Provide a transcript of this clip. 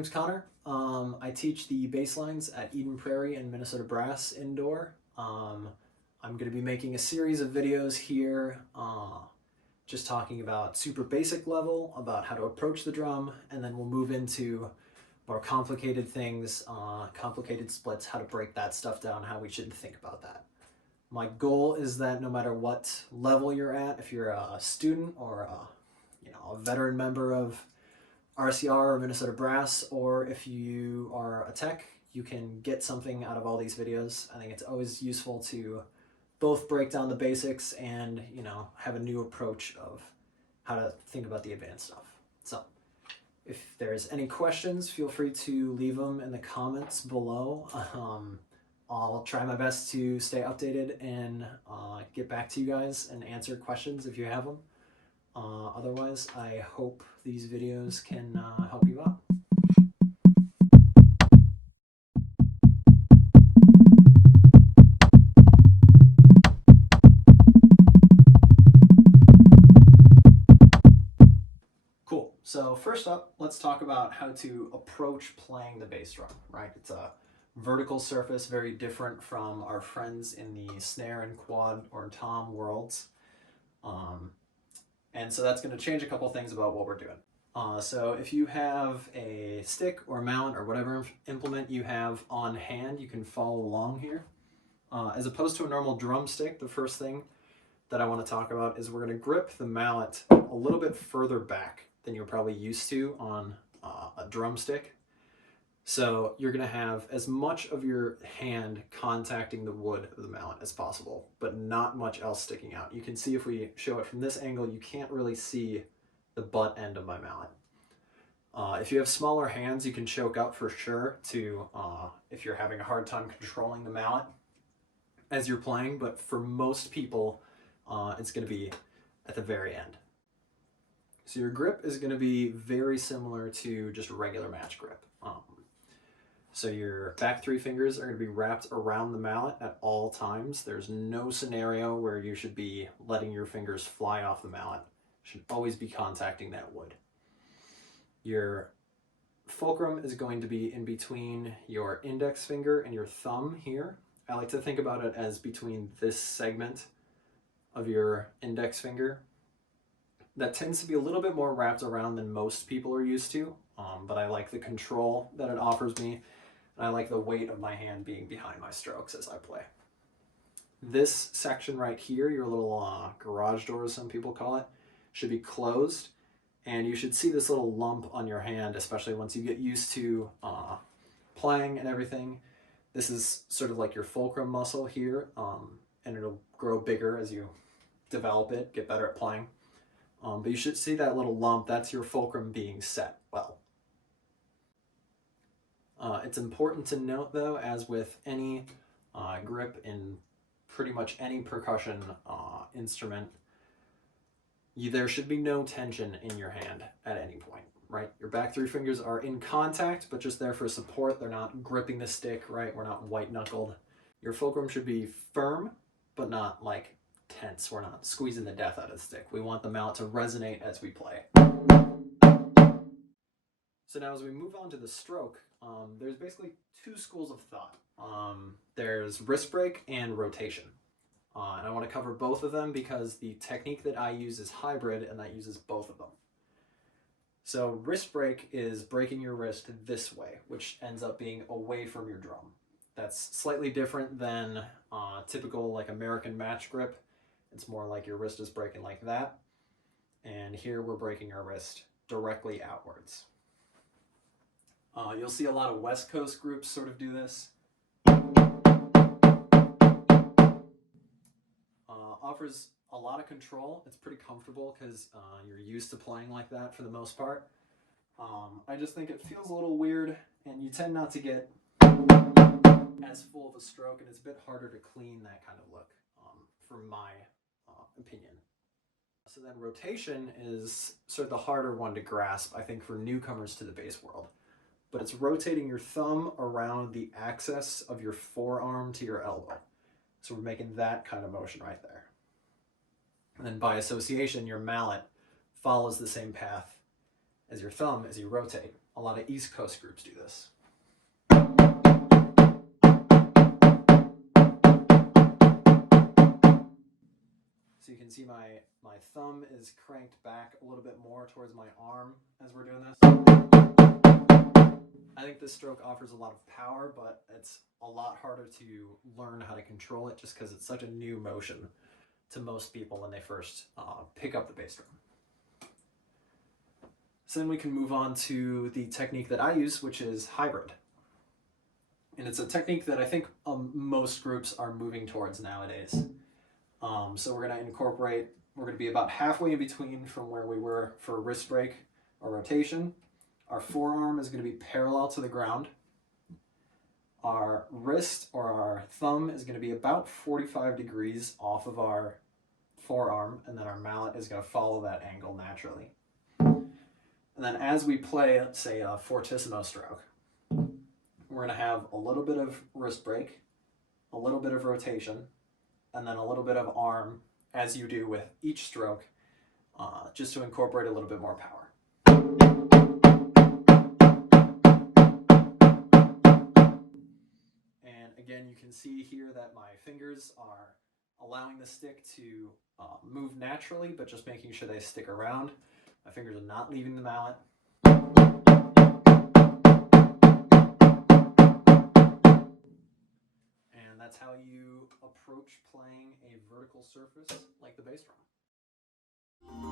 name's Connor. I teach the basslines at Eden Prairie and Minnesota Brass Indoor. I'm going to be making a series of videos here just talking about super basic level, about how to approach the drum, and then we'll move into more complicated things, complicated splits, how to break that stuff down, how we should think about that. My goal is that no matter what level you're at, if you're a student or a veteran member of RCR or Minnesota Brass, or if you are a tech, you can get something out of all these videos. I think it's always useful to both break down the basics and, have a new approach of how to think about the advanced stuff. So if there's any questions, feel free to leave them in the comments below. I'll try my best to stay updated and get back to you guys and answer questions if you have them. Otherwise, I hope these videos can help you out. Cool. So first up, let's talk about how to approach playing the bass drum, right? It's a vertical surface, very different from our friends in the snare and quad or tom worlds. And so that's going to change a couple things about what we're doing. So if you have a stick or mallet or whatever implement you have on hand, you can follow along here. As opposed to a normal drumstick, the first thing that I want to talk about is we're going to grip the mallet a little bit further back than you're probably used to on a drumstick. So you're going to have as much of your hand contacting the wood of the mallet as possible, but not much else sticking out. You can see if we show it from this angle, you can't really see the butt end of my mallet. If you have smaller hands, you can choke up for sure to if you're having a hard time controlling the mallet as you're playing, but for most people, it's going to be at the very end. So your grip is going to be very similar to just a regular match grip. So your back three fingers are going to be wrapped around the mallet at all times. There's no scenario where you should be letting your fingers fly off the mallet. You should always be contacting that wood. Your fulcrum is going to be in between your index finger and your thumb here. I like to think about it as between this segment of your index finger. That tends to be a little bit more wrapped around than most people are used to, but I like the control that it offers me. I like the weight of my hand being behind my strokes as I play. This section right here, your little garage door, as some people call it, should be closed. And you should see this little lump on your hand, especially once you get used to playing and everything. This is sort of like your fulcrum muscle here, and it'll grow bigger as you develop it, get better at playing. But you should see that little lump, that's your fulcrum being set well. It's important to note, though, as with any grip in pretty much any percussion instrument, there should be no tension in your hand at any point, right? Your back three fingers are in contact, but just there for support. They're not gripping the stick, right? We're not white-knuckled. Your fulcrum should be firm, but not, like, tense. We're not squeezing the death out of the stick. We want the mallet to resonate as we play. So now as we move on to the stroke, there's basically two schools of thought. There's wrist break and rotation. And I want to cover both of them because the technique that I use is hybrid and that uses both of them. So wrist break is breaking your wrist this way, which ends up being away from your drum. That's slightly different than typical like American match grip. It's more like your wrist is breaking like that. And here we're breaking our wrist directly outwards. You'll see a lot of West Coast groups sort of do this. Offers a lot of control. It's pretty comfortable because you're used to playing like that for the most part. I just think it feels a little weird, and you tend not to get as full of a stroke, and it's a bit harder to clean that kind of look, from my opinion. So then rotation is sort of the harder one to grasp, I think, for newcomers to the bass world. But it's rotating your thumb around the axis of your forearm to your elbow. So we're making that kind of motion right there. And then by association, your mallet follows the same path as your thumb as you rotate A lot of East Coast groups do this. So you can see my thumb is cranked back a little bit more towards my arm as we're doing this. I think this stroke offers a lot of power, but it's a lot harder to learn how to control it just because it's such a new motion to most people when they first pick up the bass drum. So then we can move on to the technique that I use, which is hybrid. And it's a technique that I think most groups are moving towards nowadays. So we're going to be about halfway in between from where we were for wrist break or rotation. Our forearm is going to be parallel to the ground. Our wrist or our thumb is going to be about 45 degrees off of our forearm, and then our mallet is going to follow that angle naturally. And then as we play, say, a fortissimo stroke, we're going to have a little bit of wrist break, a little bit of rotation, and then a little bit of arm, as you do with each stroke, just to incorporate a little bit more power. And again, you can see here that my fingers are allowing the stick to move naturally, but just making sure they stick around. My fingers are not leaving the mallet. And that's how you approach playing a vertical surface like the bass drum.